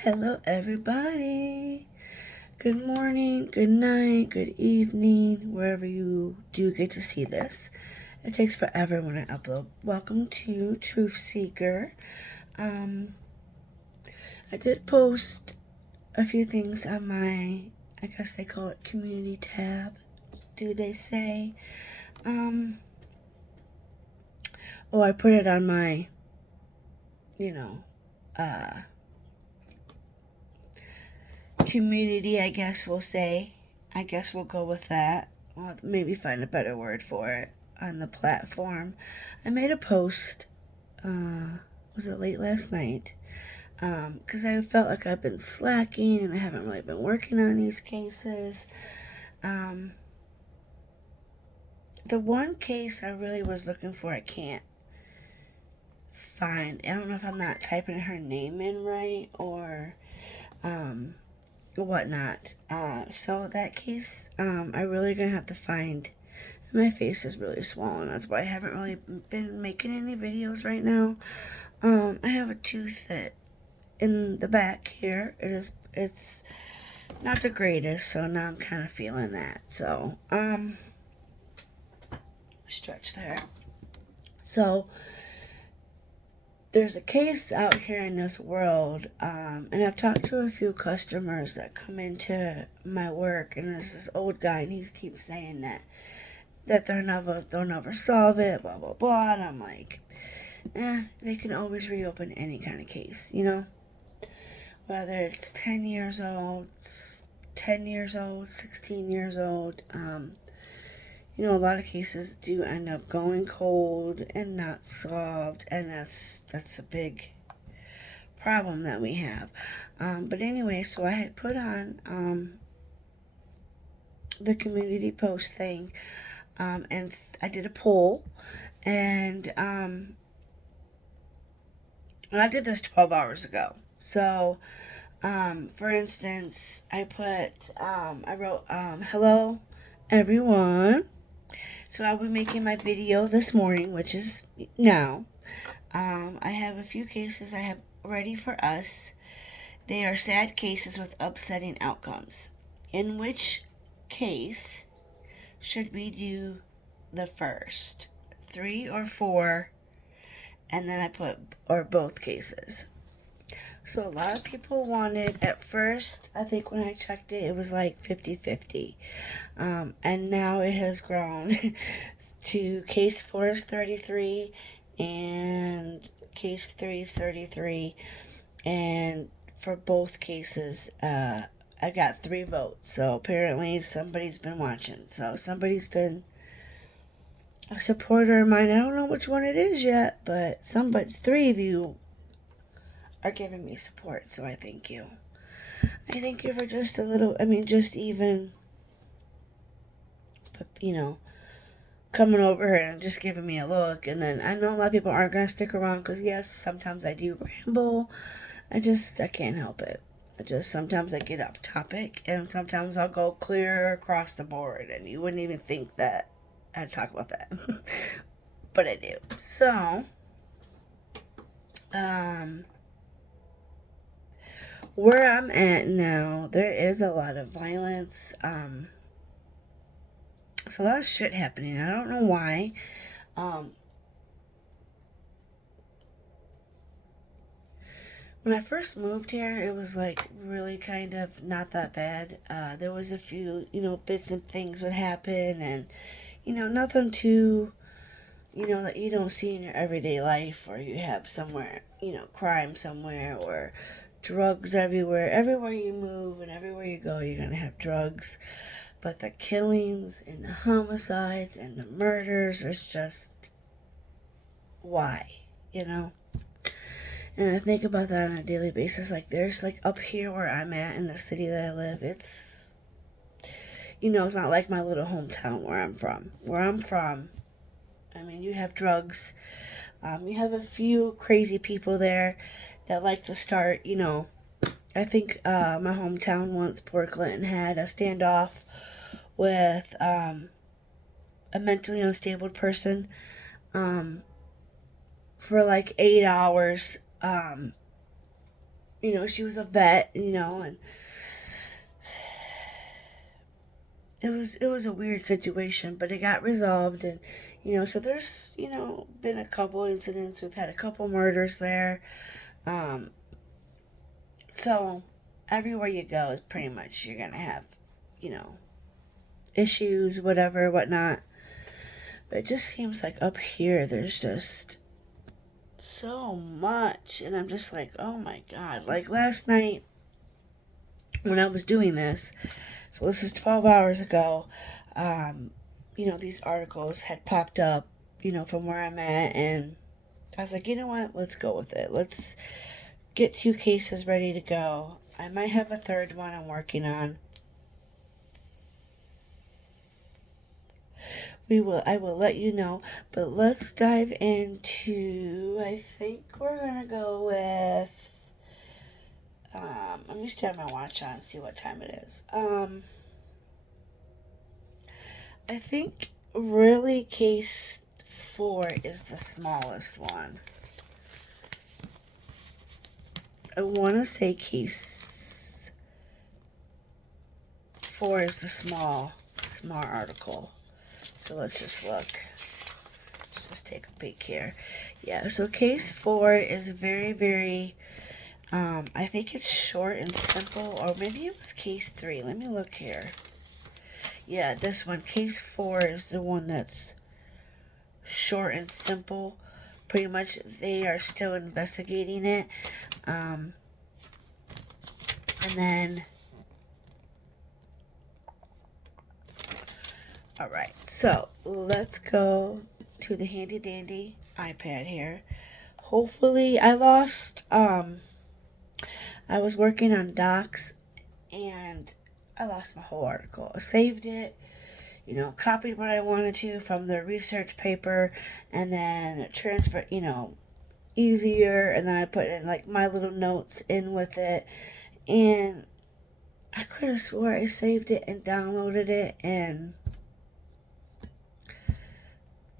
Hello, everybody. Good morning, good night, good evening, wherever you do get to see this. It takes forever when I upload. Welcome to Truthseeker. I did post a few things on my, I guess they call it community tab. Do they say? I put it on my, you know, community, I guess we'll say. I guess we'll go with that. I'll maybe find a better word for it on the platform. I made a post, was it late last night? Because I felt like I've been slacking and I haven't really been working on these cases. The one case I really was looking for, I can't find. I don't know if I'm not typing her name in right or whatnot. So that case, I really gonna have to find. My face is really swollen. That's why I haven't really been making any videos right now. I have a tooth that in the back here. It's not the greatest, so now I'm kind of feeling that. So stretch there. So there's a case out here in this world, and I've talked to a few customers that come into my work, and there's this old guy, and he keeps saying that they'll never solve it, blah blah blah, and I'm like, they can always reopen any kind of case, whether it's 10 years old, 10 years old, 16 years old. A lot of cases do end up going cold and not solved, and that's a big problem that we have. But anyway, so I had put on the community post thing, and I did a poll, and I did this 12 hours ago. So, for instance, I wrote, hello, everyone. So I'll be making my video this morning, which is now. I have a few cases I have ready for us. They are sad cases with upsetting outcomes. In which case should we do the first? 3 or 4? And then I put, or both cases. So a lot of people wanted, at first, I think when I checked it, it was like 50-50. And now it has grown to case 4 is 33 and case 3 is 33. And for both cases, I got 3 votes. So apparently somebody's been watching. So somebody's been a supporter of mine. I don't know which one it is yet, but 3 of you are giving me support, so I thank you. I thank you for just a little, just even, coming over here and just giving me a look. And then I know a lot of people aren't going to stick around because, yes, sometimes I do ramble. I can't help it. Sometimes I get off topic, and sometimes I'll go clear across the board, and you wouldn't even think that I'd talk about that. But I do. So, where I'm at now, there is a lot of violence. There's a lot of shit happening. I don't know why. When I first moved here, it was like really kind of not that bad. There was a few, bits and things would happen, and nothing too, that you don't see in your everyday life, or you have somewhere, crime somewhere, or drugs everywhere. Everywhere you move and everywhere you go, you're gonna have drugs. But the killings and the homicides and the murders, it's just why, And I think about that on a daily basis. Like, there's, like, up here where I'm at in the city that I live, it's not like my little hometown where I'm from. Where I'm from, you have drugs. You have a few crazy people there that like to start, I think my hometown once, Port Clinton, had a standoff with a mentally unstable person for like 8 hours. she was a vet, and it was a weird situation, but it got resolved, and so there's been a couple incidents. We've had a couple murders there. Um, so everywhere you go is pretty much you're gonna have, you know, issues, whatever, whatnot. But it just seems like up here there's just so much, and I'm just like, oh my god. Like last night when I was doing this, so this is 12 hours ago, these articles had popped up, from where I'm at, and I was like, you know what, let's go with it. Let's get 2 cases ready to go. I might have a third one I'm working on. I will let you know, but let's dive into, I think we're gonna go with, let me start my watch on and see what time it is. I think really case 4 is the smallest one. I want to say case 4 is the small article. So let's just look. Let's just take a peek here. Yeah, so case 4 is very, very, I think it's short and simple, or maybe it was case 3. Let me look here. Yeah, this one, case 4, is the one that's short and simple. Pretty much they are still investigating it. And then, alright, so let's go to the handy dandy iPad here. Hopefully, I was working on docs and I lost my whole article. I saved it, copied what I wanted to from the research paper, and then transferred, easier, and then I put in like my little notes in with it, and I could have swore I saved it and downloaded it, and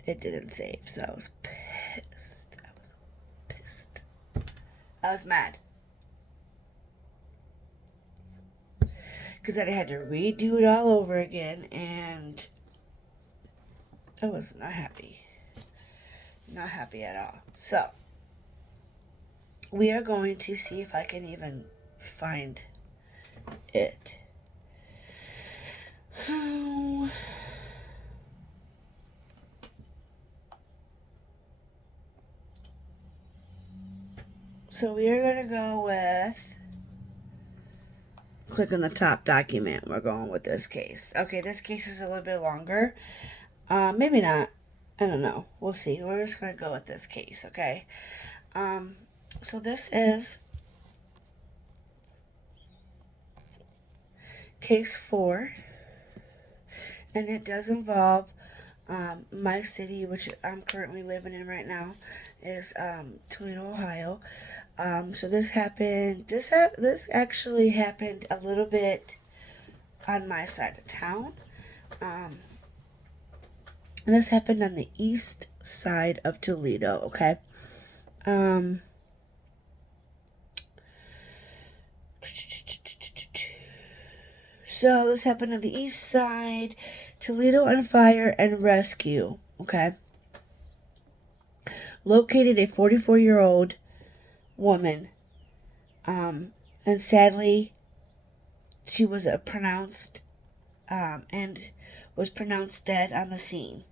it didn't save, so I was pissed. I was mad. Because then I had to redo it all over again, and I was not happy. Not happy at all. So, we are going to see if I can even find it. So we are going to go with, click on the top document. We're going with this case. Okay, this case is a little bit longer. Maybe not. I don't know. We'll see. We're just going to go with this case, okay? So this is case 4. And it does involve my city, which I'm currently living in right now, is Toledo, Ohio. So this happened. This actually happened a little bit on my side of town. And this happened on the east side of Toledo. Okay. So this happened on the east side. Toledo on fire and rescue. Okay. Located a 44-year-old woman. And sadly, she was pronounced and was pronounced dead on the scene.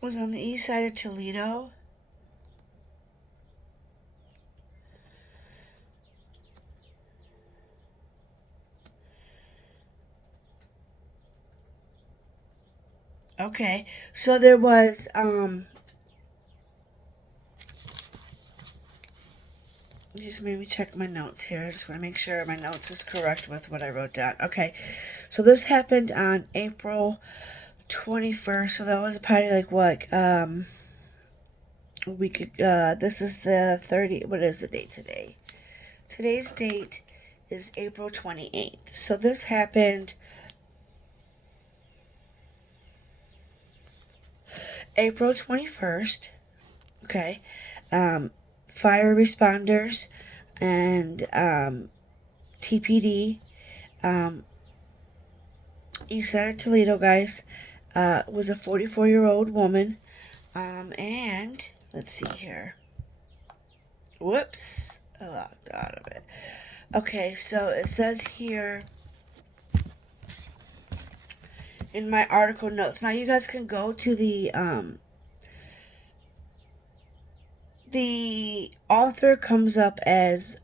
Was on the east side of Toledo. Okay, so there was, just made me check my notes here. I just want to make sure my notes is correct with what I wrote down. Okay, so this happened on April 21st, so that was probably like what, this is the 30, what is the date today? Today's date is April 28th. So this happened April 21st. Okay. Fire responders and TPD. East side of Toledo, guys. Was a 44-year-old woman. And let's see here. Whoops. I logged out of it. Okay, so it says here in my article notes. Now you guys can go to the author comes up as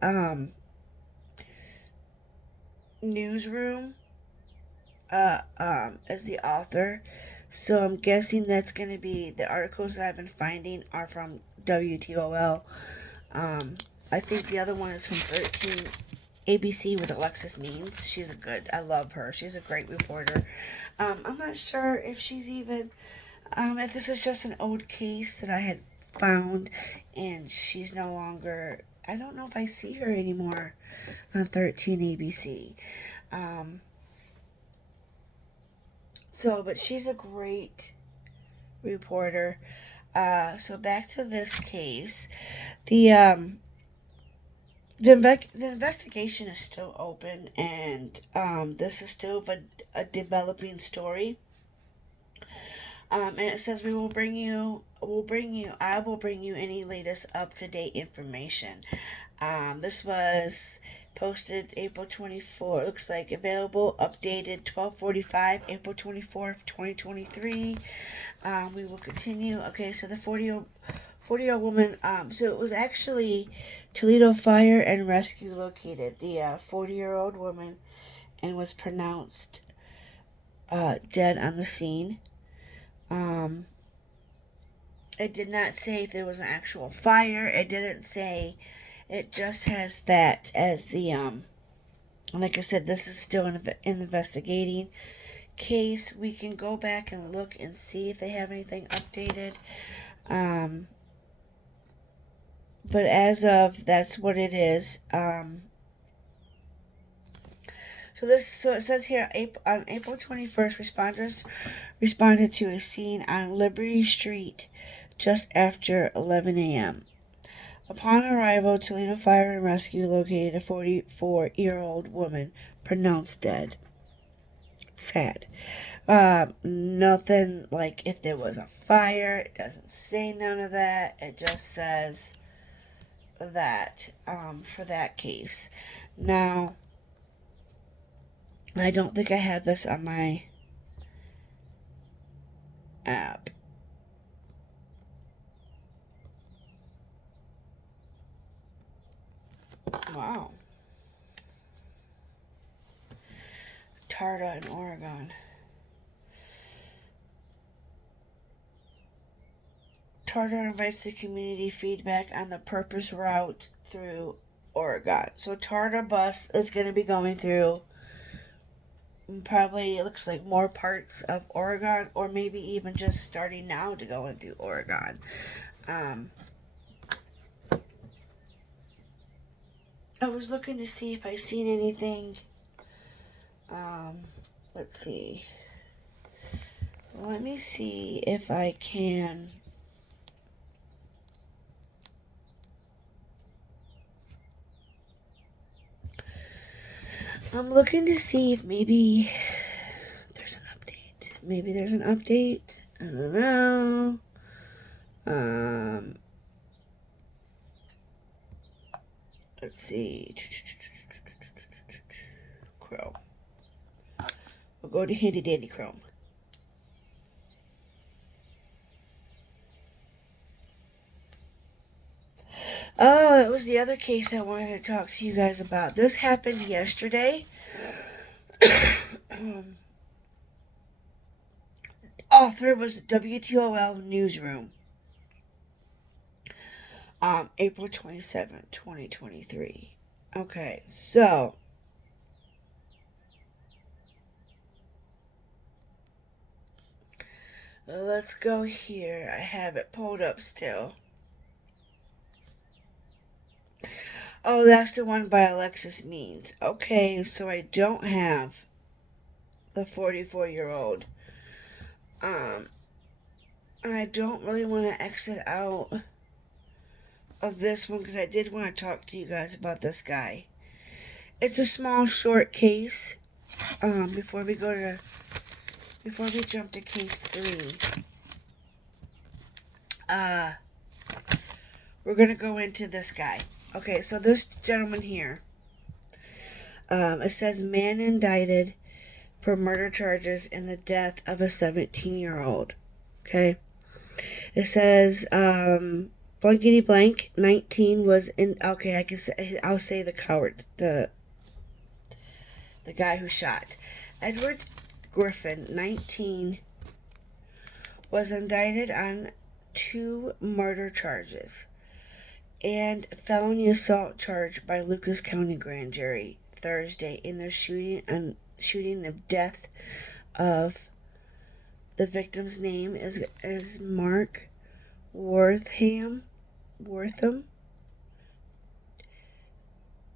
newsroom as the author. So I'm guessing that's going to be the articles that I've been finding are from WTOL. I think the other one is from 13 ABC with Alexis Means. I love her. She's a great reporter. I'm not sure if she's even, if this is just an old case that I had found and she's no longer, I don't know if I see her anymore on 13 ABC. But she's a great reporter. So back to this case. The investigation is still open, and this is still a developing story. And it says I will bring you any latest up-to-date information. This was posted April 24th. Looks like available, updated 12:45, April 24th, 2023. We will continue. Okay, so the 40-year-old woman, so it was actually Toledo Fire and Rescue located the 40-year-old woman and was pronounced dead on the scene. It did not say if there was an actual fire. It didn't say. It just has that as the like I said, this is still an investigating case. We can go back and look and see if they have anything updated. But as of, that's what it is. So it says here, on April 21st, responders responded to a scene on Liberty Street just after 11 a.m. Upon arrival, Toledo Fire and Rescue located a 44-year-old woman pronounced dead. Sad. Nothing like if there was a fire. It doesn't say none of that. It just says that for that case. Now, I don't think I have this on my app. Wow. Tarda in Oregon. Tarda invites the community feedback on the purpose route through Oregon. So Tarda bus is going to be going through probably, it looks like, more parts of Oregon, or maybe even just starting now to go in through Oregon. I was looking to see if I seen anything. Let's see. Let me see if I can. I'm looking to see if maybe there's an update. Maybe there's an update. I don't know. Let's see. Chrome. We'll go to Handy Dandy Chrome. Oh, that was the other case I wanted to talk to you guys about. This happened yesterday. Author was WTOL Newsroom. April 27th, 2023. Okay, so let's go here. I have it pulled up still. Oh, that's the one by Alexis Means. Okay, so I don't have the 44-year-old. And I don't really want to exit out of this one because I did want to talk to you guys about this guy. It's a small, short case. Before we jump to case 3, we're gonna go into this guy. Okay, so this gentleman here, it says man indicted for murder charges in the death of a 17-year-old. Okay, it says blankety blank 19 was in. Okay, I'll say the coward, the guy who shot Edward Griffin, 19, was indicted on 2 murder charges and felony assault charge by Lucas County Grand Jury Thursday in the shooting the death of the victim's name is Mark Wortham.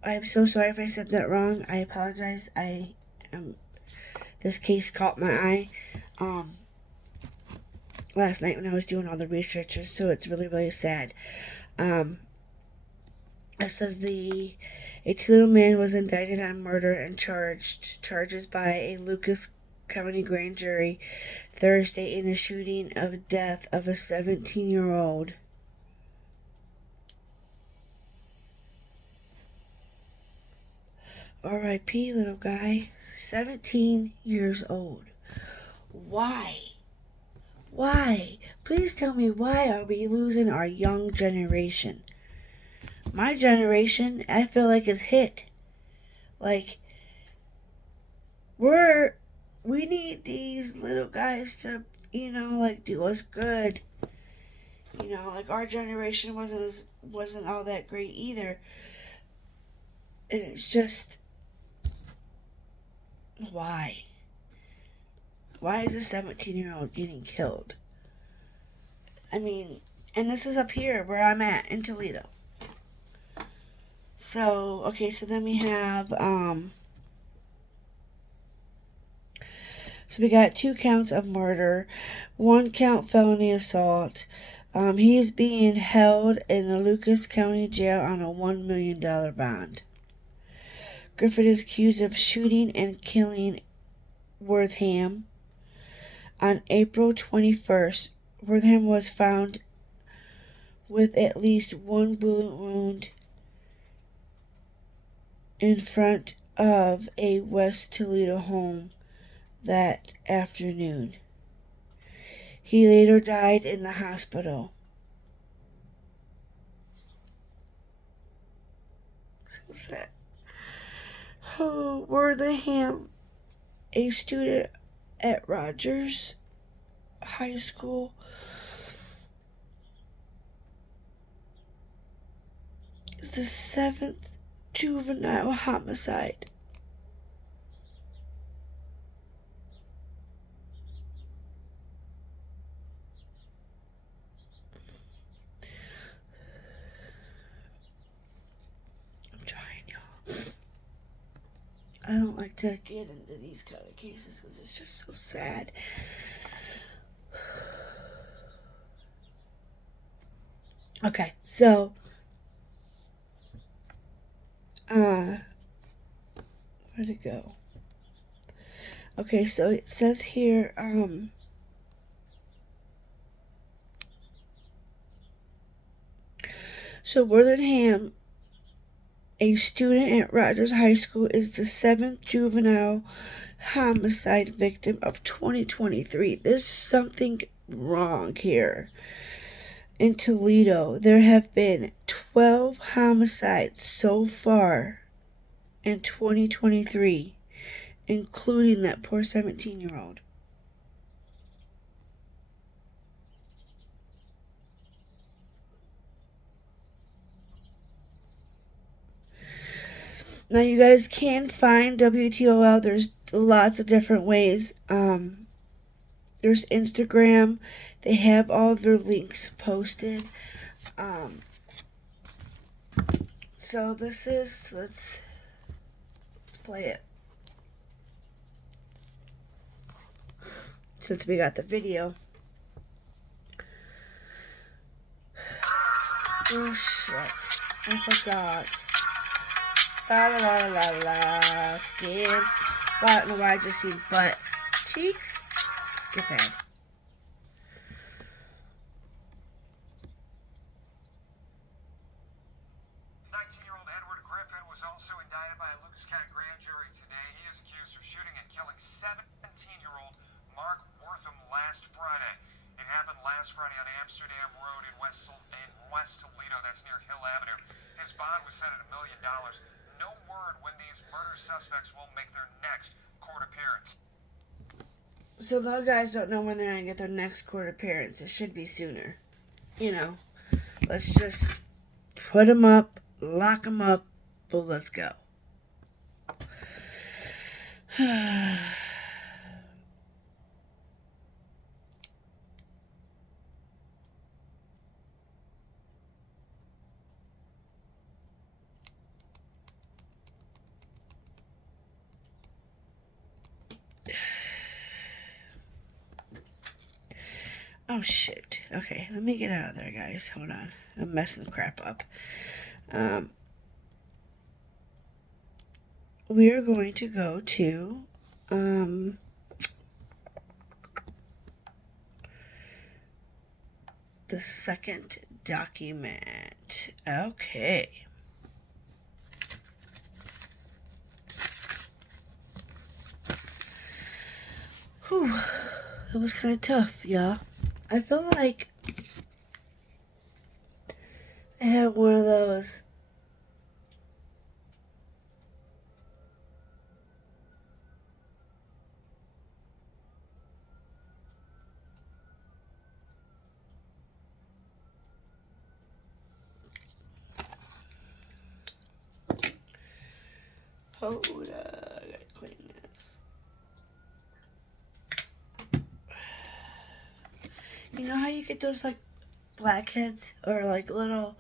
I'm so sorry if I said that wrong. I apologize. This case caught my eye last night when I was doing all the research, so it's really, really sad. It says a Toledo man was indicted on murder and charges by a Lucas County Grand Jury Thursday in a shooting of death of a 17-year-old. R.I.P. little guy. 17 years old. Why? Why? Please tell me, why are we losing our young generation? My generation, I feel like, is hit. Like, we need these little guys to, like, do us good. Like, our generation wasn't all that great either. And it's just, why? Why is a 17-year-old getting killed? I mean, and this is up here where I'm at in Toledo. So, okay, so then we have, so we got 2 counts of murder, 1 count felony assault. He is being held in the Lucas County Jail on a $1 million bond. Griffin is accused of shooting and killing Wortham. On April 21st, Wortham was found with at least 1 bullet wound in front of a West Toledo home that afternoon. He later died in the hospital. What's that? Wortham, a student at Rogers High School, is the 7th juvenile homicide. I'm trying, y'all. I don't like to get into these kind of cases because it's just so sad. Okay, so where'd it go? Okay, so it says here, so Wortham, a student at Rogers High School, is the 7th juvenile homicide victim of 2023. There's something wrong here. In Toledo, there have been 12 homicides so far in 2023, including that poor 17-year-old. Now, you guys can find WTOL. There's lots of different ways. There's Instagram. They have all their links posted. So this is, let's play it. Since we got the video. Oh shit. I forgot. La la la la la. Skin. Well, I don't know why I just seen butt. Cheeks. Skip ahead. 19-year-old Edward Griffin was also indicted by a Lucas County grand jury today. He is accused of shooting and killing 17-year-old Mark Wortham last Friday. It happened last Friday on Amsterdam Road in West Toledo. That's near Hill Avenue. His bond was set at $1 million. No word when these murder suspects will make their next court appearance. So the guys don't know when they're gonna get their next court appearance. It should be sooner. You know, let's just put them up, lock them up, but let's go. Oh shoot. Okay, let me get out of there, guys. Hold on. I'm messing the crap up. We are going to go to the second document. Okay. Whew. That was kind of tough, y'all. I feel like I had one of those. Hold up. I gotta clean this. You know how you get those like blackheads or like little,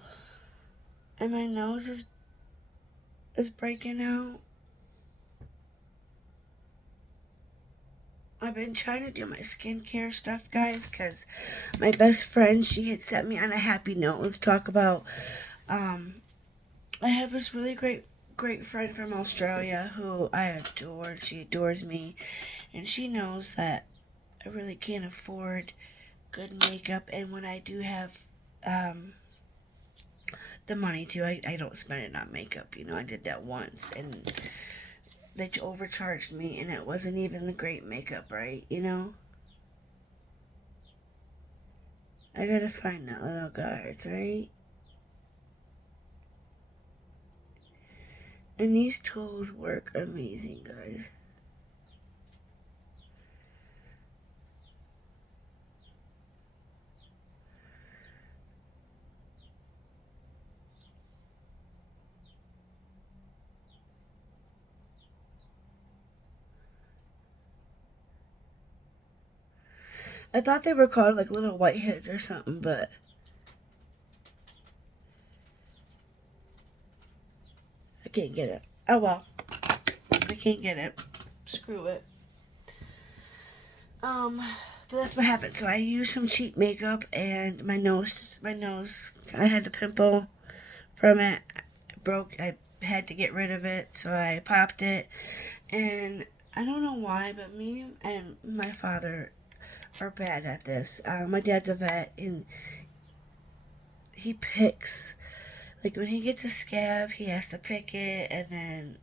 and my nose is breaking out. I've been trying to do my skincare stuff, guys, because my best friend, she had set me on a happy note. Let's talk about, I have this really great friend from Australia who I adore. She adores me, and she knows that I really can't afford good makeup, and when I do have, the money to, I don't spend it on makeup. You know, I did that once, and they overcharged me, and it wasn't even the great makeup, right? You know? I gotta find that little guards, right? And these tools work amazing, guys. I thought they were called like little whiteheads or something, but I can't get it. Oh well. I can't get it. Screw it. But that's what happened. So I used some cheap makeup, and my nose, I had a pimple from it. Broke. I had to get rid of it, so I popped it. And I don't know why, but me and my father are bad at this. My dad's a vet, and he picks. Like when he gets a scab, he has to pick it, and then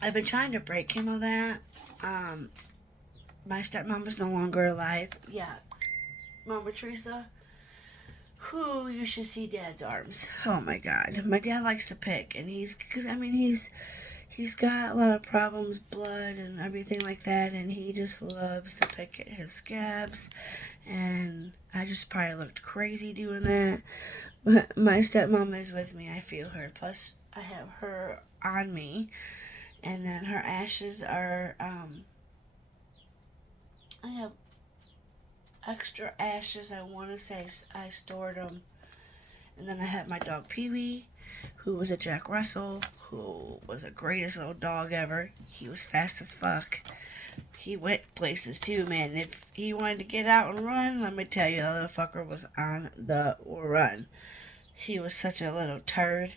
I've been trying to break him of that. My stepmom is no longer alive. Yeah, Mama Teresa. Who you should see Dad's arms. Oh my God, my dad likes to pick, and he's got a lot of problems, blood and everything like that, and he just loves to pick at his scabs, and I just probably looked crazy doing that. But my stepmom is with me. I feel her. Plus, I have her on me, and then her ashes are. I have extra ashes. I want to say I stored them, and then I have my dog Pee Wee, who was a Jack Russell, who was the greatest little dog ever. He was fast as fuck. he went places too, man. If he wanted to get out and run, let me tell you, the little fucker was on the run. He was such a little turd.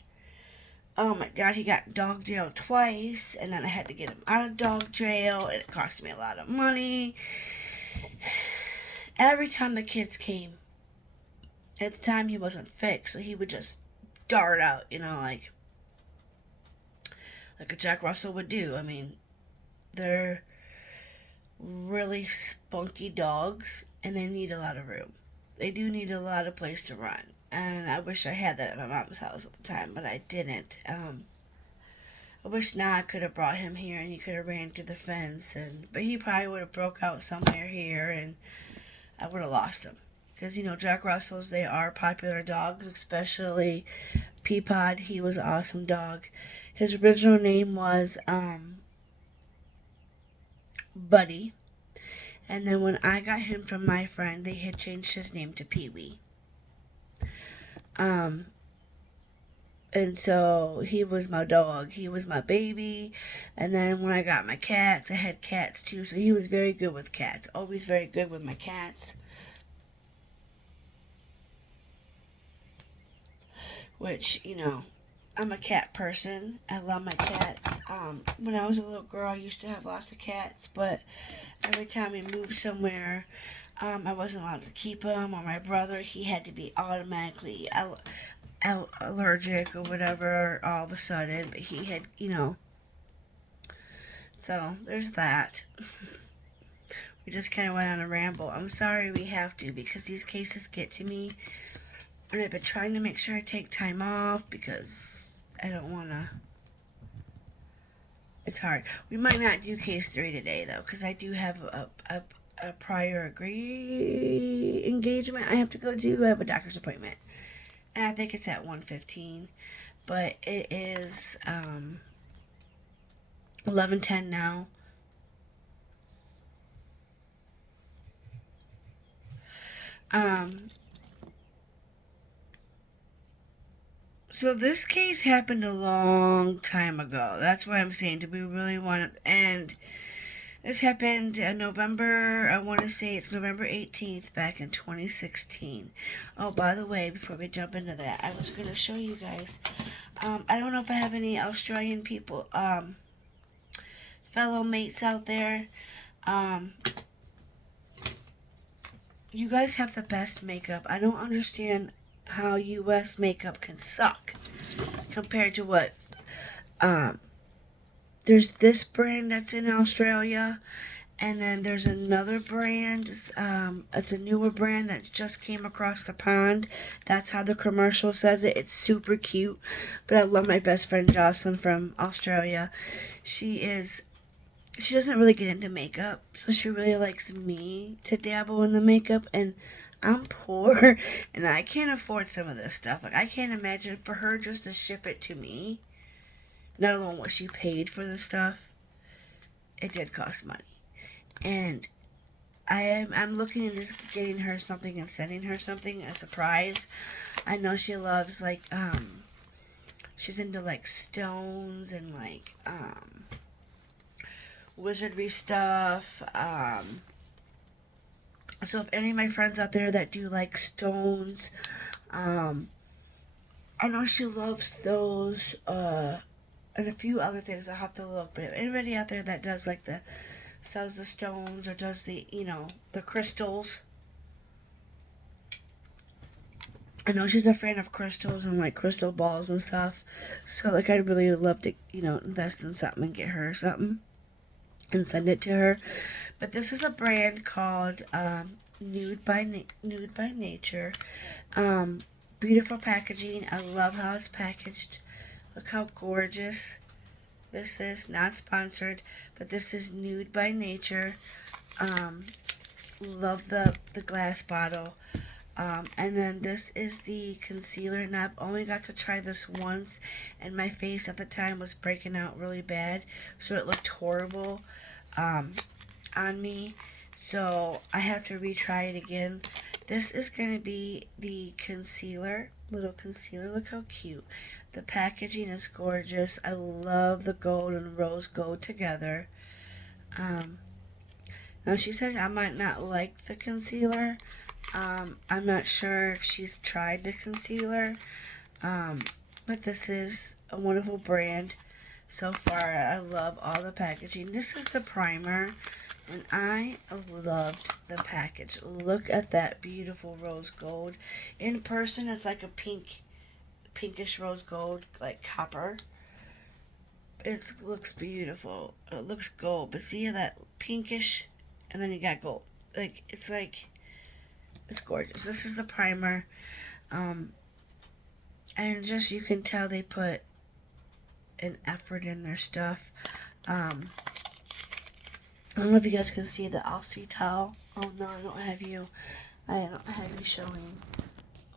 Oh my god, he got dog jail twice, and then I had to get him out of dog jail, and it cost me a lot of money. Every time the kids came, at the time he wasn't fixed, so he would just dart out, like a Jack Russell would do. I mean, they're really spunky dogs, and they need a lot of room. They do need a lot of place to run, and I wish I had that at my mom's house at the time, but I didn't. I wish now I could have brought him here and he could have ran through the fence, but he probably would have broke out somewhere here, and I would have lost him. Because Jack Russells, they are popular dogs, especially Peapod. He was an awesome dog. His original name was Buddy. And then when I got him from my friend, they had changed his name to Pee Wee. And so he was my dog. He was my baby. And then when I got my cats, I had cats too. So he was very good with cats. Always very good with my cats. Which, I'm a cat person. I love my cats. When I was a little girl, I used to have lots of cats. But every time we moved somewhere, I wasn't allowed to keep them. Or my brother, he had to be automatically allergic or whatever all of a sudden. But he had, So there's that. We just kind of went on a ramble. I'm sorry we have to, because these cases get to me. And I've been trying to make sure I take time off because I don't want to. It's hard. We might not do case 3 today, though, because I do have a prior engagement I have to go to. I have a doctor's appointment. And I think it's at 1:15. But it is 11:10 now. So this case happened a long time ago. That's why I'm saying, do we really want to end? This happened in November, I want to say it's November 18th, back in 2016. Oh, by the way, before we jump into that, I was going to show you guys. I don't know if I have any Australian people, fellow mates out there. You guys have the best makeup. I don't understand how U.S. makeup can suck compared to what there's this brand that's in Australia, and then there's another brand, it's a newer brand that just came across the pond. That's how the commercial says it. It's super cute. But I love my best friend Jocelyn from Australia. She doesn't really get into makeup, so she really likes me to dabble in the makeup, and I'm poor and I can't afford some of this stuff. Like, I can't imagine for her just to ship it to me, not alone what she paid for the stuff. It did cost money. And I'm looking into getting her something and sending her something, a surprise. I know she loves, like, she's into, like, stones and, like, wizardry stuff. So if any of my friends out there that do like stones, I know she loves those, and a few other things. I'll have to look. But if anybody out there that does like sells the stones or does the crystals, I know she's a fan of crystals and like crystal balls and stuff. So like I'd really love to invest in something and get her something and send it to her. But this is a brand called Nude by Nature. Beautiful packaging. I love how it's packaged. Look how gorgeous this is. Not sponsored, but this is Nude by Nature. Love the glass bottle. And then this is the concealer, and I've only got to try this once, and my face at the time was breaking out really bad, so it looked horrible on me, so I have to retry it again. This is going to be the concealer, little concealer. Look how cute. The packaging is gorgeous. I love the gold and rose gold together. Now, she said I might not like the concealer. I'm not sure if she's tried the concealer. But this is a wonderful brand. So far, I love all the packaging. This is the primer, and I loved the package. Look at that beautiful rose gold. In person, it's like a pinkish rose gold, like copper. It looks beautiful. It looks gold, but see that pinkish, and then you got gold. It's gorgeous. This is the primer, um, and just you can tell they put an effort in their stuff. I don't know if you guys can see the Aussie towel. Oh no, I don't have you. I don't have you showing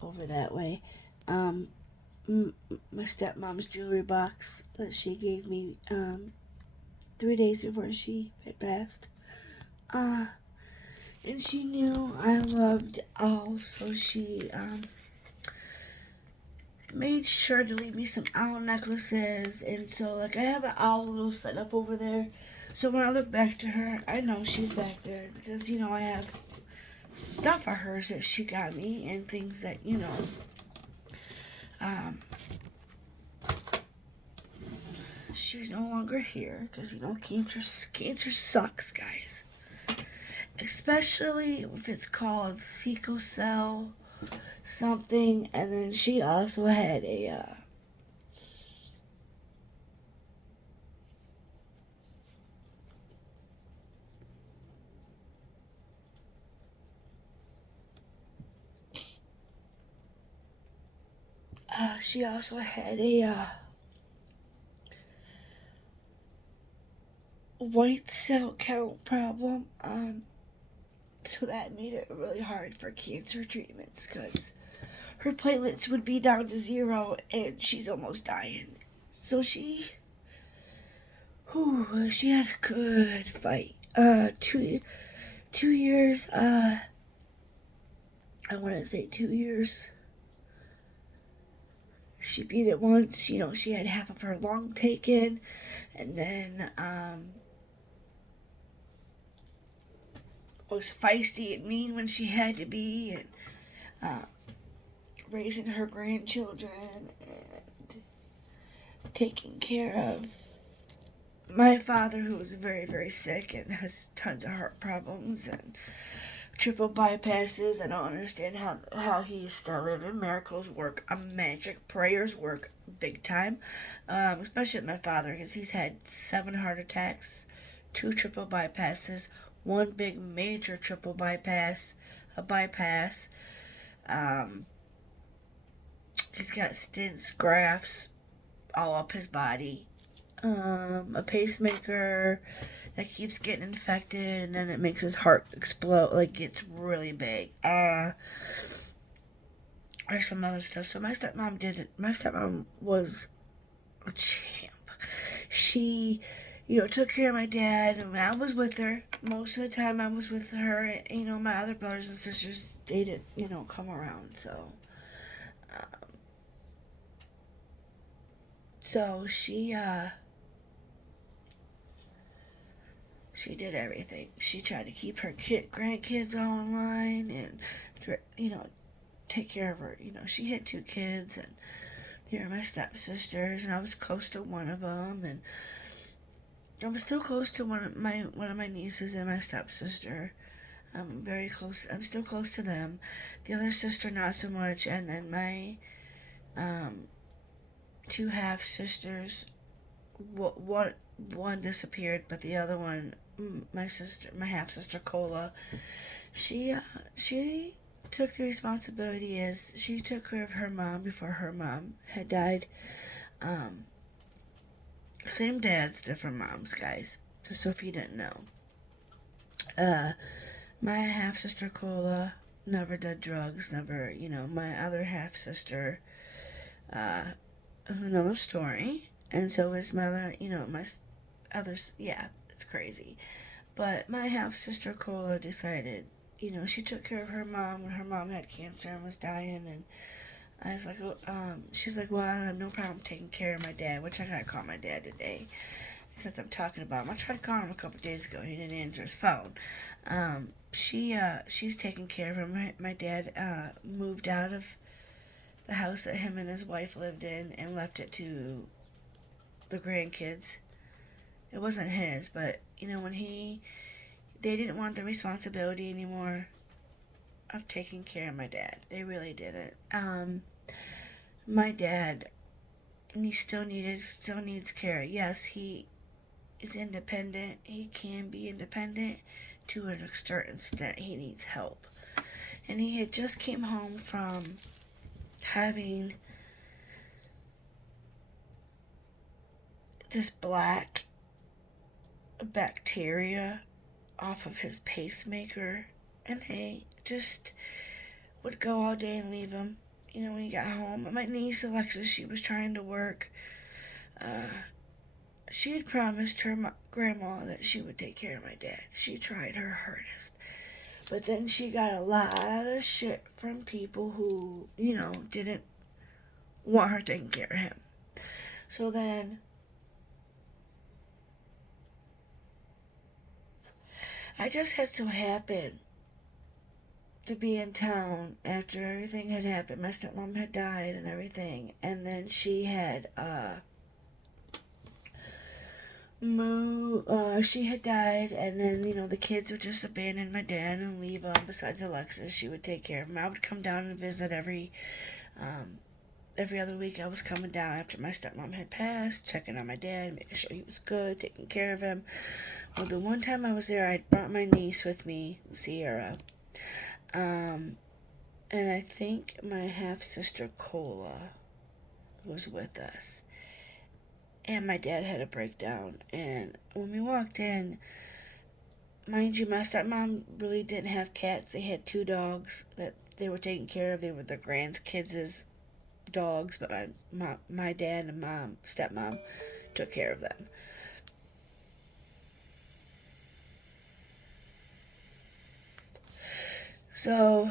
over that way. Um, my stepmom's jewelry box that she gave me 3 days before she had passed. And she knew I loved owls, so she made sure to leave me some owl necklaces. And so, like, I have an owl little set up over there. So when I look back to her, I know she's back there because, I have stuff of hers that she got me and things that, um, she's no longer here because, cancer sucks, guys. Especially if it's called sickle cell something. And then she also had a white cell count problem. So that made it really hard for cancer treatments because her platelets would be down to 0 and she's almost dying. So she had a good fight. 2 years. I want to say 2 years. She beat it once. She had half of her lung taken, and then was feisty and mean when she had to be, and raising her grandchildren and taking care of my father, who was very, very sick and has tons of heart problems and triple bypasses. I don't understand how he's still living. Miracles work. Magic prayers work big time, especially with my father because he's had 7 heart attacks, 2 triple bypasses, 1 big major triple bypass, a bypass. He's got stents, grafts all up his body. A pacemaker that keeps getting infected, and then it makes his heart explode, like gets really big. There's some other stuff. So my stepmom did it. My stepmom was a champ. She, took care of my dad, and when I was with her, most of the time I was with her. My other brothers and sisters, they didn't, come around. So she did everything. She tried to keep her grandkids all in line and, take care of her. She had 2 kids, and they were my stepsisters, and I was close to one of them, and I'm still close to one of my nieces and my stepsister. I'm very close. I'm still close to them. The other sister, not so much. And then my 2 half sisters. One disappeared, but the other one, my half sister Cola, she took the responsibility as she took care of her mom before her mom had died. Same dads, different moms, guys. Just so if you didn't know. My half sister Cola never did drugs. Never, my other half sister. Is another story. And so is my other, my others. Yeah, it's crazy. But my half sister Cola decided, she took care of her mom when her mom had cancer and was dying, and I was like, she's like, well, I have no problem taking care of my dad, which I gotta call my dad today. since I'm talking about him, I tried calling him a couple days ago. He didn't answer his phone. She's taking care of him. My dad moved out of the house that him and his wife lived in and left it to the grandkids. It wasn't his, but when they didn't want the responsibility anymore of taking care of my dad. They really didn't. My dad, and he still needs care. Yes, he is independent. He can be independent to an certain extent. He needs help, and he had just came home from having this black bacteria off of his pacemaker, and they just would go all day and leave him. When he got home, my niece Alexis, she was trying to work. She had promised her grandma that she would take care of my dad. She tried her hardest. But then she got a lot of shit from people who, didn't want her taking care of him. So then I just had so happen to be in town after everything had happened. My stepmom had died and everything. And then she had she had died, and then the kids would just abandon my dad and leave him. Besides Alexis, she would take care of him. I would come down and visit every other week. I was coming down after my stepmom had passed, checking on my dad, making sure he was good, taking care of him. Well, the one time I was there, I brought my niece with me, Sierra, and I think my half sister Cola was with us. And my dad had a breakdown. And when we walked in, mind you, my stepmom really didn't have cats. They had 2 dogs that they were taking care of. They were their grandkids' dogs, but my dad and stepmom took care of them. So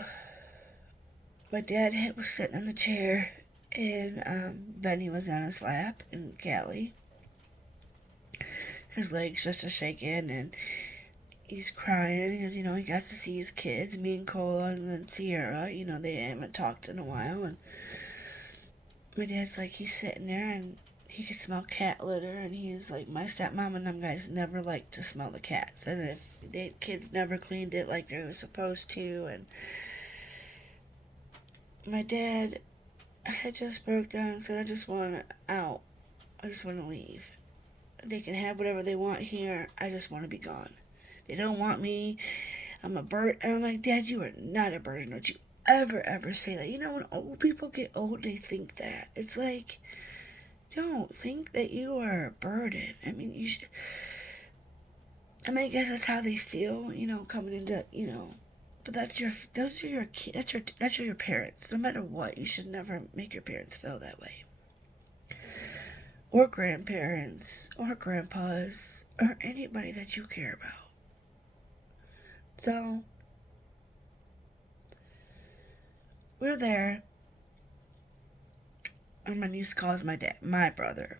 my dad was sitting in the chair, and Benny was on his lap, and Callie. His legs just a shaking, and he's crying because, he got to see his kids, me and Cola, and then Sierra. They haven't talked in a while, and my dad's like, he's sitting there, and he could smell cat litter, and he's like, my stepmom and them guys never liked to smell the cats, and if the kids never cleaned it like they were supposed to, and my dad had just broke down and said, I just want out. I just want to leave. They can have whatever they want here. I just want to be gone. They don't want me. I'm a bird. And I'm like, Dad, you are not a burden. Don't you ever say that. When old people get old, they think that. It's like, don't think that you are a burden. I mean, you should. I guess that's how they feel, coming into, But those are your kids. That's your parents. No matter what, you should never make your parents feel that way. Or grandparents, or grandpas, or anybody that you care about. So, we're there, and my niece calls my brother.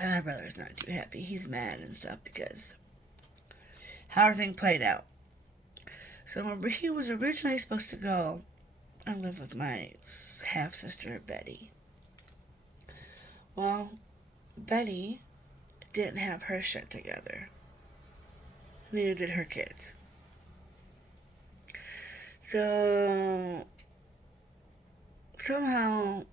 And my brother's not too happy. He's mad and stuff because how everything played out. So he was originally supposed to go and live with my half sister Betty. Well, Betty didn't have her shit together. Neither did her kids. So somehow,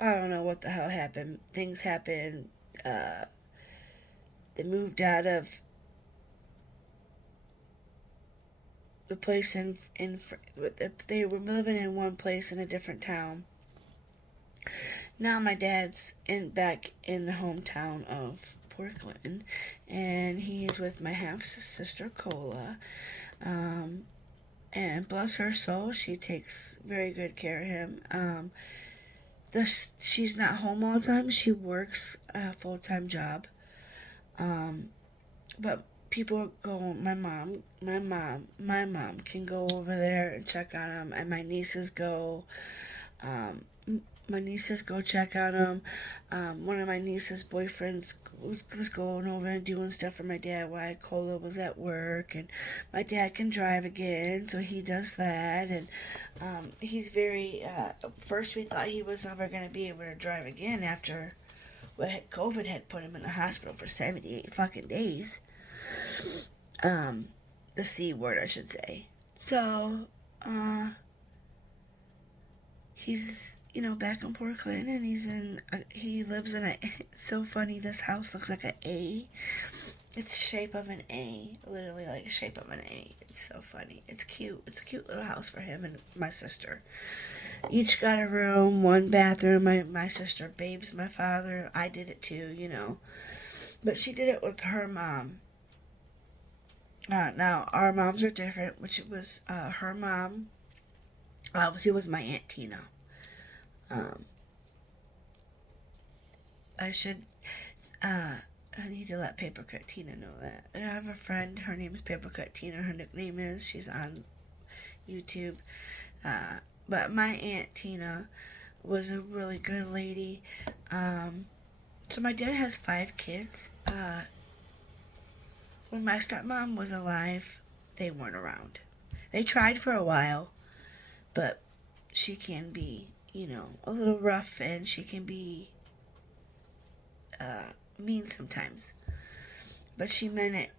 I don't know what the hell happened. Things happened. They moved out of the place they were living in one place in a different town. Now my dad's back in the hometown of Portland, and he is with my half sister Cola. And bless her soul, she takes very good care of him. She's not home all the time. She works a full-time job. But people go. My mom can go over there and check on him, and my nieces go. my nieces go check on him. One of my niece's boyfriends was going over and doing stuff for my dad while Cola was at work, and my dad can drive again, so he does that. And he's very. First, we thought he was never going to be able to drive again after what COVID had put him in the hospital for 78 fucking days. The C word, I should say. So, he's back in Portland, and he lives in a. It's so funny. This house looks like an A. It's shape of an A, literally like a shape of an A. It's so funny. It's cute. It's a cute little house for him and my sister. Each got a room, one bathroom. My sister babes my father. I did it too. But she did it with her mom. Now our moms are different, which was her mom. Obviously, was my aunt Tina. Um, I should. I need to let Papercut Tina know that. I have a friend. Her name is Papercut Tina. Her nickname is. She's on YouTube. But my aunt Tina was a really good lady. So my dad has 5 kids. When my stepmom was alive, they weren't around. They tried for a while, but she can be, a little rough, and she can be mean sometimes. But she meant it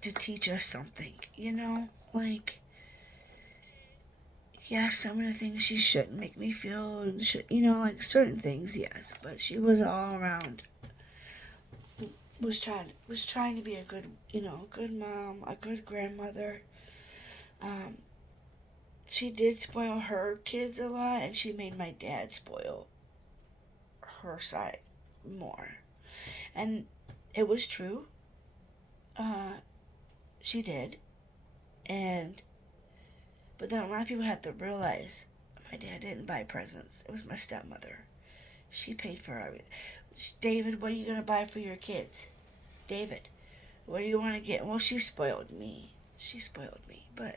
to teach us something, Like, yes, some of the things she shouldn't make me feel, and like certain things, yes. But she was all around. Was trying to be a good, good mom, a good grandmother. Um, she did spoil her kids a lot, and she made my dad spoil her side more. And it was true. She did. But then a lot of people have to realize my dad didn't buy presents. It was my stepmother. She paid for everything. David, what are you going to buy for your kids? David, what do you want to get? Well, she spoiled me. But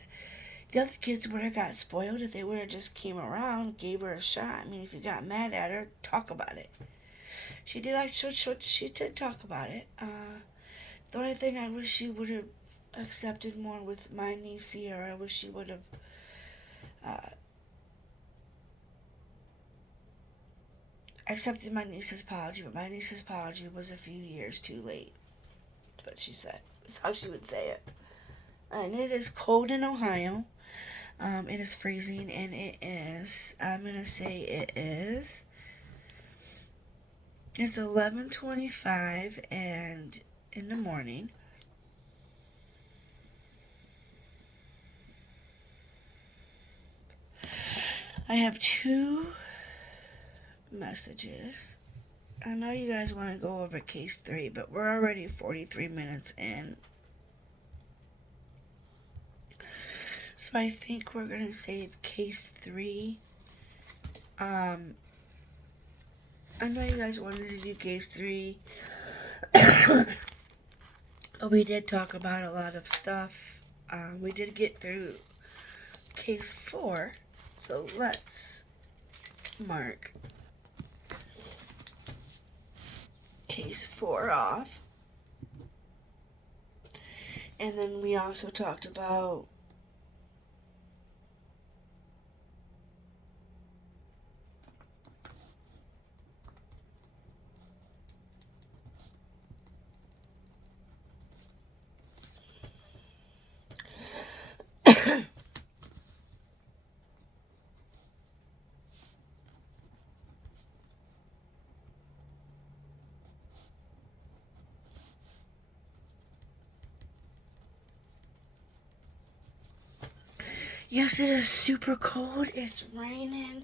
the other kids would have got spoiled if they would have just came around, gave her a shot. I mean, if you got mad at her, talk about it. She did she did talk about it. The only thing I wish she would have accepted more with my niece Sierra, I wish she would have accepted my niece's apology, but my niece's apology was a few years too late. That's what she said. That's how she would say it. And it is cold in Ohio. It is freezing, and I'm gonna say it is. It's 11:25, and in the morning. I have 2 messages. I know you guys want to go over case 3, but we're already 43 minutes in. So I think we're going to save case 3. I know you guys wanted to do case 3. But we did talk about a lot of stuff. We did get through case 4. So let's mark case 4 off. And then we also talked about yes, it is super cold. It's raining.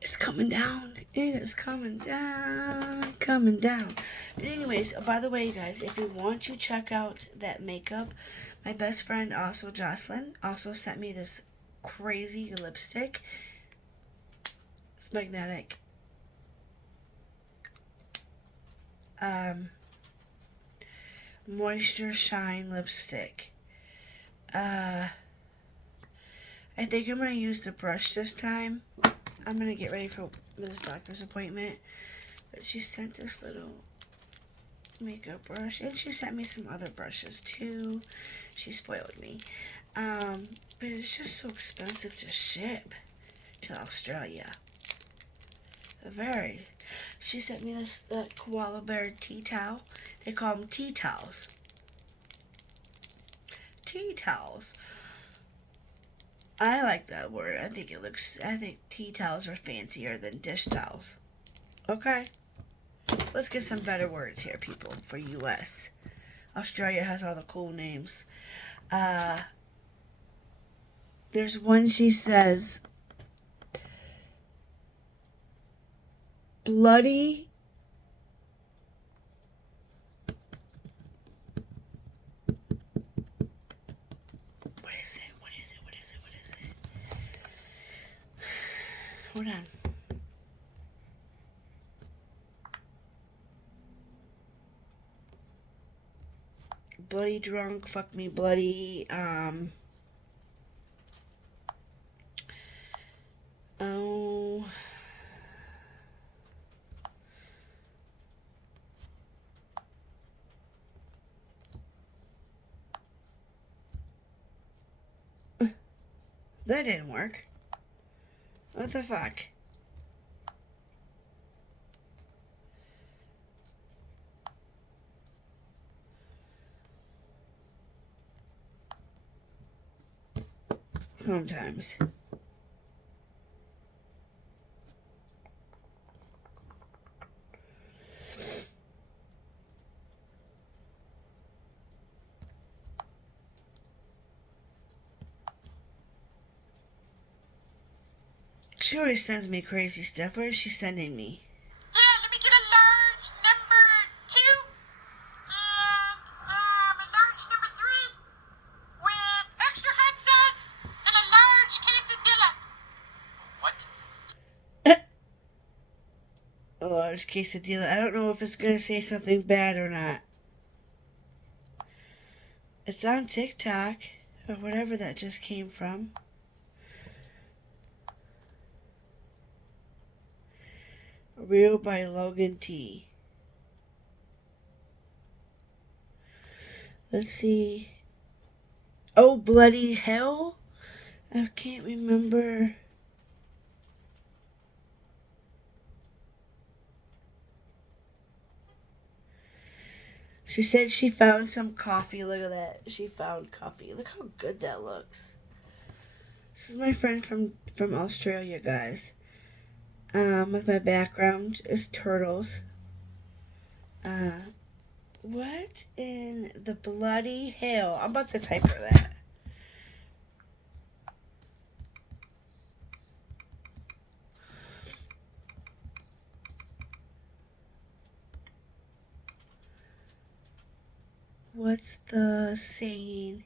It's coming down. It is coming down. Coming down. But anyways, by the way, you guys, if you want to check out that makeup, my best friend, also Jocelyn, also sent me this crazy lipstick. It's magnetic. Moisture Shine lipstick. I think I'm going to use the brush this time. I'm going to get ready for this doctor's appointment. But she sent this little makeup brush. And she sent me some other brushes too. She spoiled me. But it's just so expensive to ship to Australia. Very. She sent me that koala bear tea towel. They call them tea towels. Tea towels. I like that word. I think tea towels are fancier than dish towels. Okay. Let's get some better words here, people, for US. Australia has all the cool names. There's one she says, bloody. What is it? Hold on. Bloody drunk, fuck me bloody, oh, that didn't work. What the fuck? Sometimes. She always sends me crazy stuff. What is she sending me? Yeah, let me get a large number 2 and a large number 3 with extra hot sauce and a large quesadilla. What? A large quesadilla. I don't know if it's going to say something bad or not. It's on TikTok or whatever that just came from. Real by Logan T. Let's see. Oh, bloody hell? I can't remember. She said she found some coffee. Look at that. She found coffee. Look how good that looks. This is my friend from Australia, guys. With my background is turtles. What in the bloody hell? I'm about to type her that. What's the saying?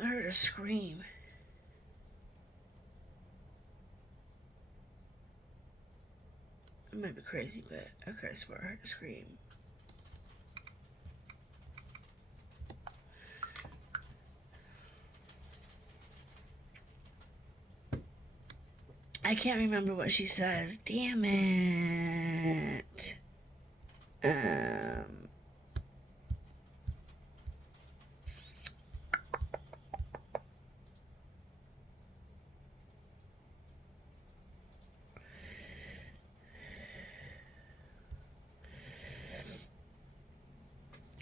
I heard a scream. I might be crazy, but I could have swear I heard a scream. I can't remember what she says. Damn it.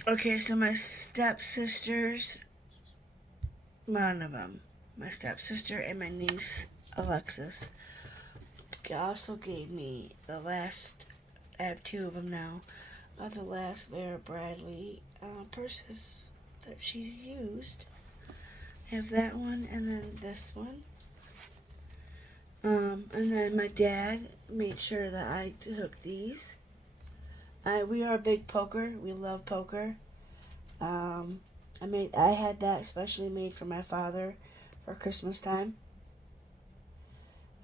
Okay, so my stepsisters, one of them, my stepsister and my niece Alexis, also gave me the last. I have 2 of them now. The last Vera Bradley purses that she's used. I have that one and then this one. And then my dad made sure that I took these. We are a big poker. We love poker. I had that specially made for my father for Christmas time.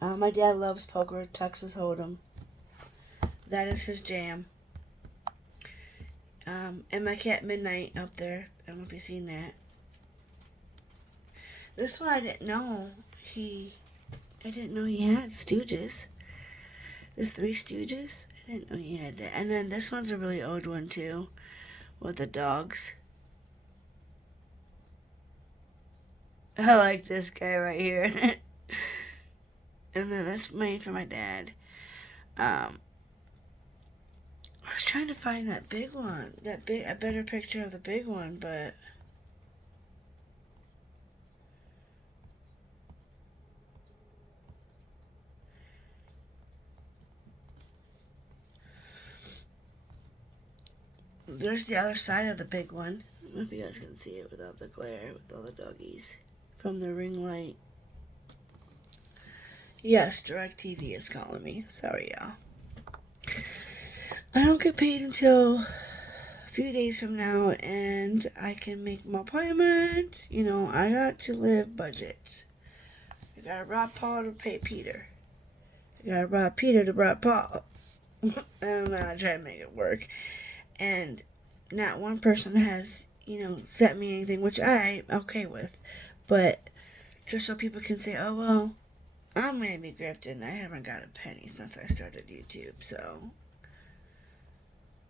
My dad loves poker, Texas Hold'em. That is his jam. And my cat Midnight up there. I don't know if you've seen that. This one I didn't know I didn't know he had Stooges. There's Three Stooges. I didn't know he had that. And then this one's a really old one too, with the dogs. I like this guy right here. And then that's made for my dad. I was trying to find that big one, a better picture of the big one, but there's the other side of the big one. I don't know if you guys can see it without the glare, with all the doggies from the ring light. Yes, DirecTV is calling me. Sorry, y'all. I don't get paid until a few days from now, and I can make my appointment. You know, I got to live budget. I gotta rob Paul to pay Peter. I gotta rob Peter to rob Paul. And I'm gonna try to make it work. And not one person has, sent me anything, which I'm okay with. But just so people can say, oh, well, I'm gonna be grifted and I haven't got a penny since I started YouTube, so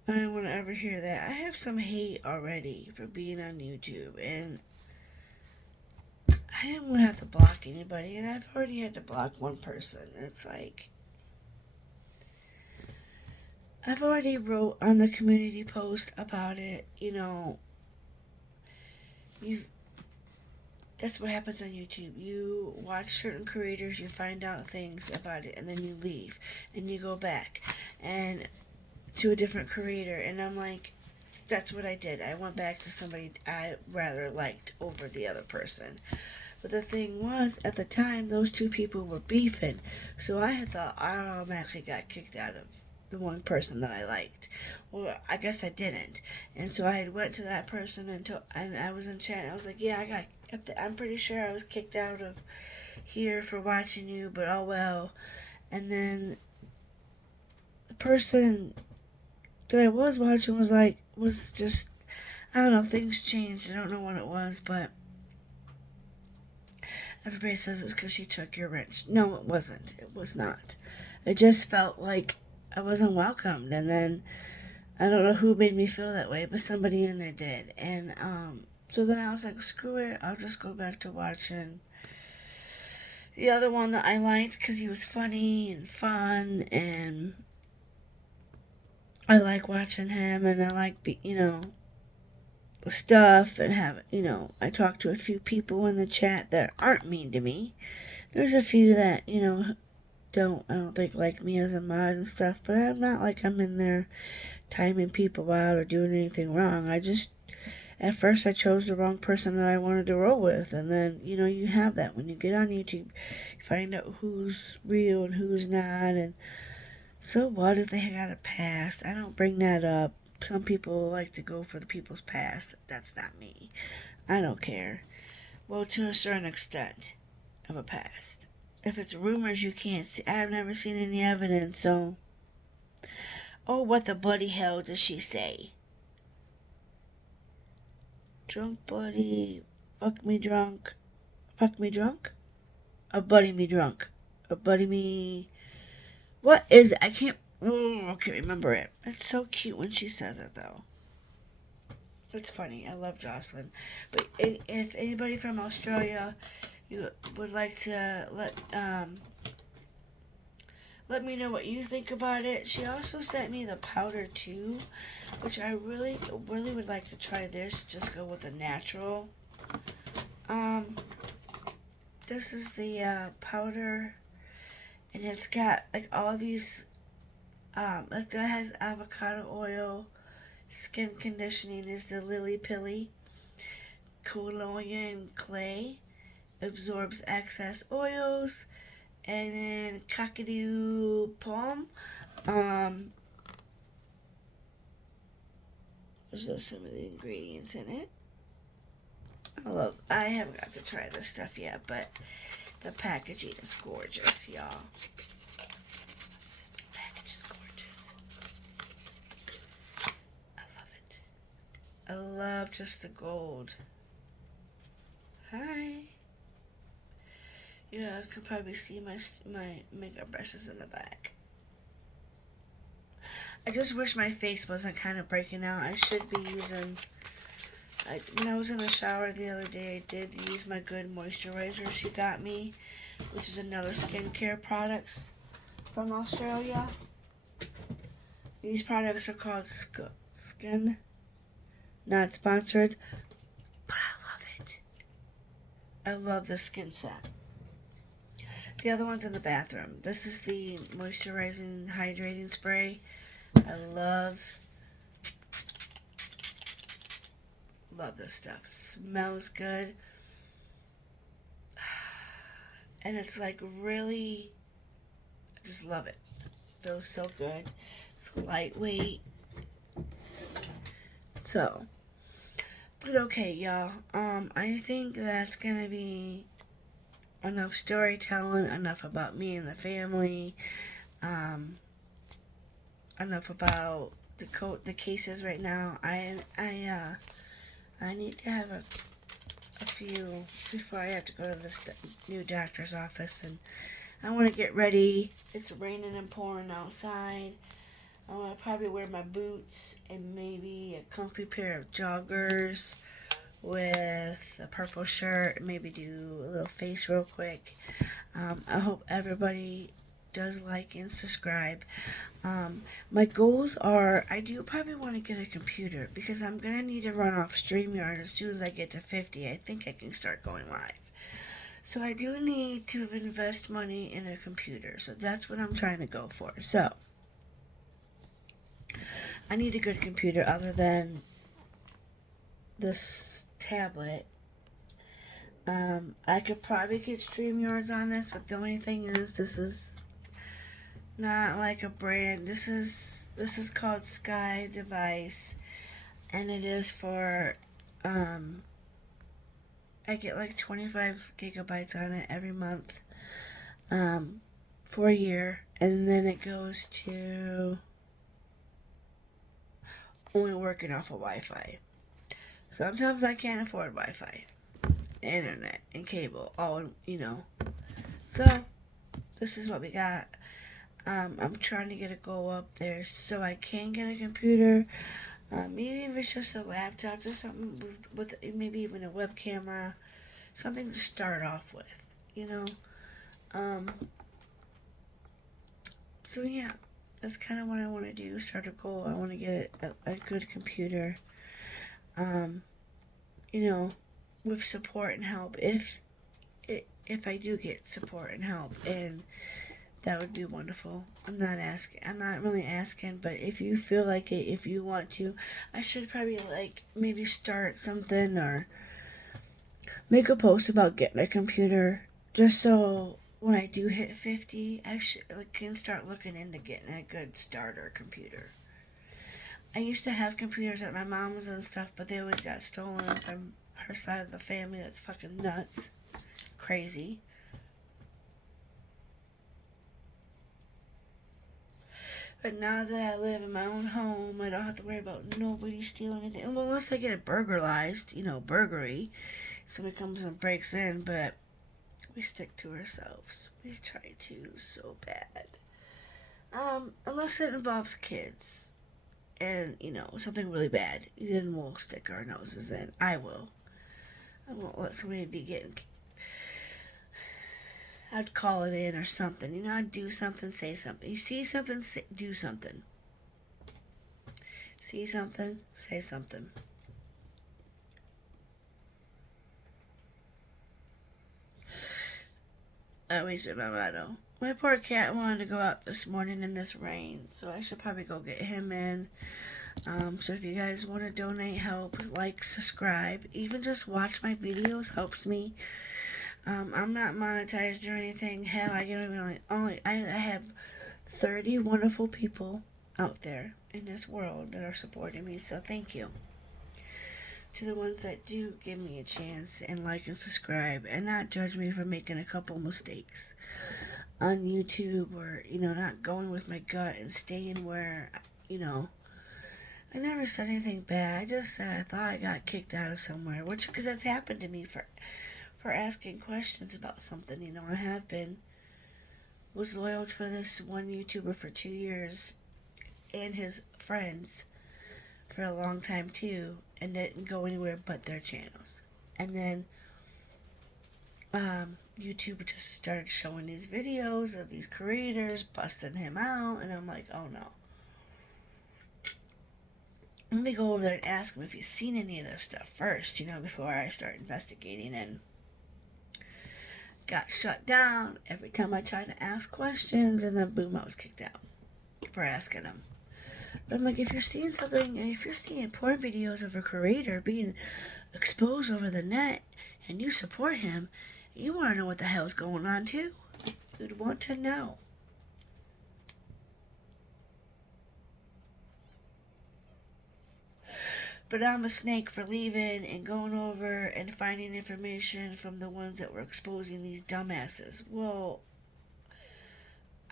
I don't want to ever hear that. I have some hate already for being on YouTube, and I didn't want to have to block anybody, and I've already had to block one person. It's like, I've already wrote on the community post about it, that's what happens on YouTube. You watch certain creators, you find out things about it, and then you leave, and you go back, and to a different creator, and I'm like, that's what I did. I went back to somebody I rather liked over the other person. But the thing was, at the time, those two people were beefing, so I had thought I automatically got kicked out of the one person that I liked. Well, I guess I didn't, and so I had went to that person and I was in chat. And I was like, yeah, I'm pretty sure I was kicked out of here for watching you, but oh well. And then the person that I was watching was just, I don't know, things changed. I don't know what it was, but everybody says it's because she took your wrench. No, it wasn't. It was not. It just felt like I wasn't welcomed, and then I don't know who made me feel that way, but somebody in there did, and so then I was like, screw it, I'll just go back to watching the other one that I liked because he was funny and fun, and I like watching him, and I like stuff, and I talked to a few people in the chat that aren't mean to me. There's a few that I don't think like me as a mod and stuff, but I'm not like I'm in there timing people out or doing anything wrong. At first I chose the wrong person that I wanted to roll with, and then you have that when you get on YouTube, you find out who's real and who's not, and so what if they got a past? I don't bring that up. Some people like to go for the people's past. That's not me. I don't care. Well, to a certain extent of a past. If it's rumors, you can't see. I've never seen any evidence, so. Oh, what the bloody hell does she say? Drunk buddy, fuck me drunk. Fuck me drunk? A buddy me drunk. A buddy me. What is it? I can't remember it. It's so cute when she says it, though. It's funny. I love Jocelyn. But if anybody from Australia you would like to let me know what you think about it. She also sent me the powder too, which I really, really would like to try this. Just go with the natural. This is the powder, and it's got like all these. It has avocado oil Skin conditioning is the Lily Pilly. Colloidal clay absorbs excess oils. And then Kakadu Palm. There's some of the ingredients in it. I haven't got to try this stuff yet, but the packaging is gorgeous, y'all. The package is gorgeous. I love it. I love just the gold. Hi. Yeah, I could probably see my makeup brushes in the back. I just wish my face wasn't kind of breaking out. I should be using... when I was in the shower the other day, I did use my good moisturizer she got me, which is another skincare products from Australia. These products are called Skin. Not sponsored, but I love it. I love the skin set. The other one's in the bathroom. This is the moisturizing hydrating spray. I love this stuff. It smells good. And it's like really, I just love it. It feels so good. It's lightweight. So, but okay, y'all. I think that's gonna be enough storytelling, enough about me and the family, enough about the cases right now. I need to have a few before I have to go to this new doctor's office, and I want to get ready. It's raining and pouring outside. I want to probably wear my boots and maybe a comfy pair of joggers with a purple shirt, and maybe do a little face real quick. I hope everybody does like and subscribe. My goals are, I do probably want to get a computer because I'm going to need to run off StreamYard as soon as I get to 50. I think I can start going live. So I do need to invest money in a computer. So that's what I'm trying to go for. So I need a good computer other than this tablet. I could probably get StreamYards on this, but the only thing is this is not like a brand. This is called Sky Device, and it is for I get like 25 gigabytes on it every month for a year, and then it goes to only working off of Wi-Fi. Sometimes I can't afford Wi-Fi, internet, and cable. So this is what we got. I'm trying to get a goal up there so I can get a computer. Maybe if it's just a laptop or something with maybe even a web camera, something to start off with, So yeah, that's kind of what I want to do. Start a goal. I want to get a good computer. With support and help. If I do get support and help, and that would be wonderful. I'm not really asking, but if you feel like it, if you want to, I should probably maybe start something or make a post about getting a computer, just so when I do hit 50, I can start looking into getting a good starter computer. I used to have computers at my mom's and stuff, but they always got stolen from her side of the family. That's fucking nuts. Crazy. But now that I live in my own home, I don't have to worry about nobody stealing anything. Well, unless I get it burglarized, burglary. Somebody comes and breaks in, but we stick to ourselves. We try to so bad. Unless it involves kids. And, something really bad. Then we'll stick our noses in. I will. I won't let somebody be getting... I'd call it in or something. I'd do something, say something. You see something, do something. See something, say something. That always been my motto. My poor cat wanted to go out this morning in this rain, so I should probably go get him in. So if you guys want to donate, help, like, subscribe, even just watch my videos helps me. I'm not monetized or anything. Hell, I don't even I have 30 wonderful people out there in this world that are supporting me. So thank you to the ones that do give me a chance and like and subscribe and not judge me for making a couple mistakes on YouTube, or not going with my gut and staying where I never said anything bad. I just said I thought I got kicked out of somewhere, which because that's happened to me for asking questions about something. I have been was loyal to this one YouTuber for 2 years and his friends for a long time too, and didn't go anywhere but their channels. And then YouTube just started showing these videos of these creators busting him out, and I'm like, oh no. Let me go over there and ask him if he's seen any of this stuff first, before I start investigating. And got shut down every time I tried to ask questions, and then boom, I was kicked out for asking him. But I'm like, if you're seeing something, and if you're seeing porn videos of a creator being exposed over the net, and you support him, you want to know what the hell's going on too. You'd want to know. But I'm a snake for leaving and going over and finding information from the ones that were exposing these dumbasses. Well,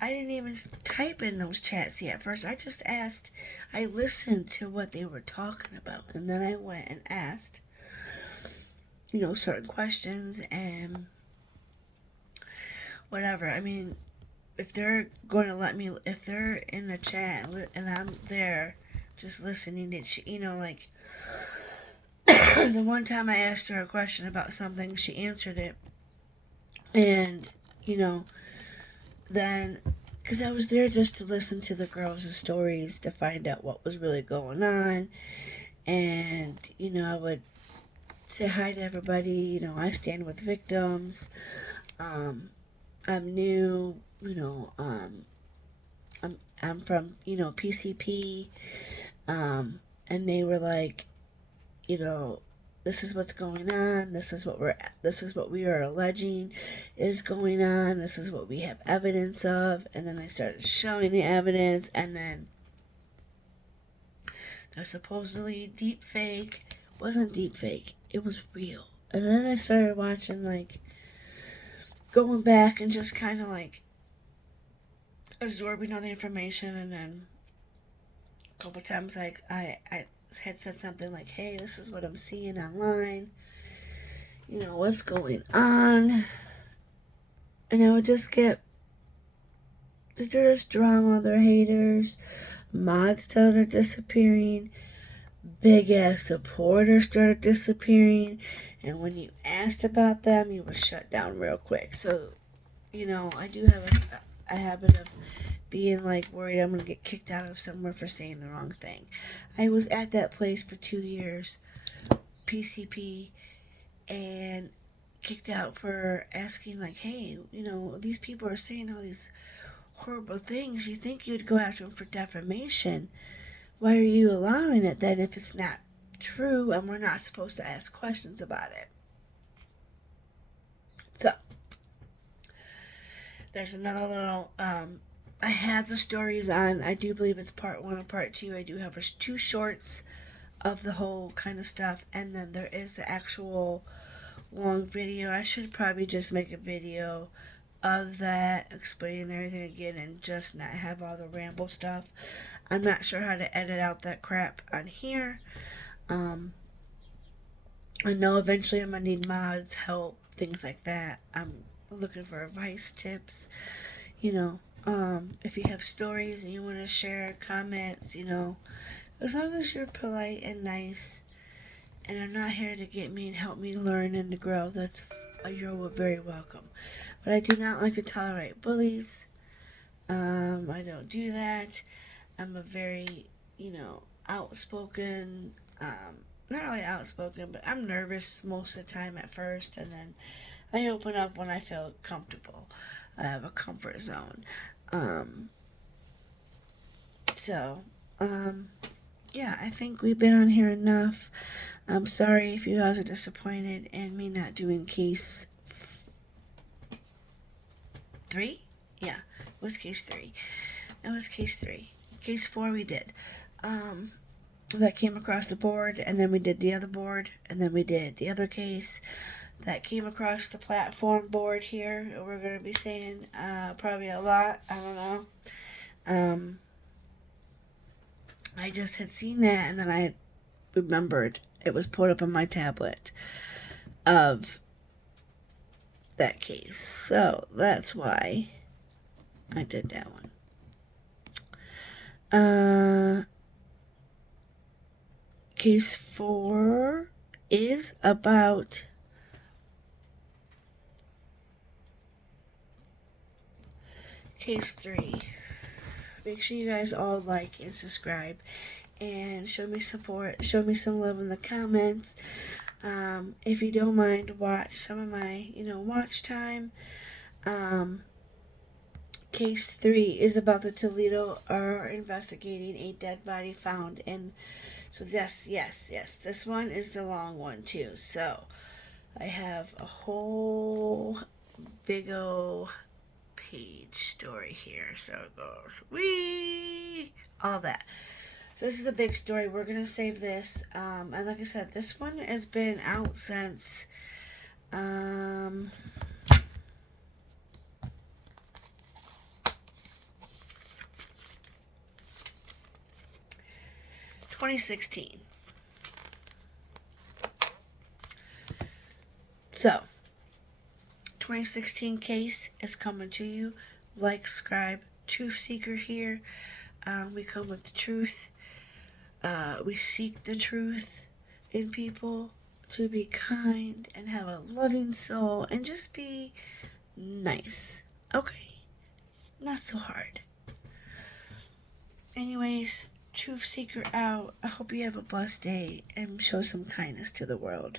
I didn't even type in those chats yet. First, I just asked, I listened to what they were talking about, and then I went and asked, certain questions and whatever. I mean, if they're going to let me, if they're in the chat and I'm there just listening to, like, the one time I asked her a question about something, she answered it. And, then, because I was there just to listen to the girls' stories to find out what was really going on. And, I would say hi to everybody. I stand with victims. I'm new. I'm from, PCP. And they were like, this is what's going on. This is what we are alleging is going on. This is what we have evidence of. And then they started showing the evidence, and then they're supposedly deep fake. It wasn't deep fake. It was real. And then I started watching, like, going back and just kind of like absorbing all the information. And then a couple times, like, I had said something like, hey, this is what I'm seeing online. What's going on? And I would just get, there's drama, they're haters, mods started disappearing, big ass supporters started disappearing, and when you asked about them, you were shut down real quick. So, I do have a habit of being like worried I'm gonna get kicked out of somewhere for saying the wrong thing. I was at that place for 2 years, PCP, and kicked out for asking, like, hey, these people are saying all these horrible things. You think you'd go after them for defamation? Why are you allowing it then if it's not true and we're not supposed to ask questions about it? So there's another little I have the stories on, I do believe it's part 1 and part 2. I do have 2 shorts of the whole kind of stuff, and then there is the actual long video. I should probably just make a video of that, explaining everything again, and just not have all the ramble stuff. I'm not sure how to edit out that crap on here. I know eventually I'm gonna need mods, help, things like that. I'm looking for advice, tips, if you have stories and you want to share, comments, as long as you're polite and nice and are not here to get me and help me learn and to grow, you're very welcome. But I do not like to tolerate bullies. I don't do that. I'm a very, outspoken, not really outspoken, but I'm nervous most of the time at first, and then I open up when I feel comfortable. I have a comfort zone. So, yeah, I think we've been on here enough. I'm sorry if you guys are disappointed in me not doing case 3. Yeah, it was case 3. It was case 3. Case 4 we did. That came across the board, and then we did the other board, and then we did the other case that came across the platform board here. We're going to be saying probably a lot. I don't know. I just had seen that, and then I remembered it was put up on my tablet of that case. So that's why I did that one. Case 4 is about case 3. Make sure you guys all like and subscribe and show me support. Show me some love in the comments. If you don't mind, watch some of my, watch time. Case 3 is about the Toledo are investigating a dead body found in. So yes. This one is the long one too. So I have a whole big O page story here. So it goes wee, all that. So this is the big story. We're gonna save this. And like I said, this one has been out since 2016. So 2016 case is coming to you. Like, subscribe. Truthseeker here. We come with the truth. We seek the truth in people to be kind and have a loving soul and just be nice. Okay? It's not so hard. Anyways, Truthseeker out. I hope you have a blessed day and show some kindness to the world.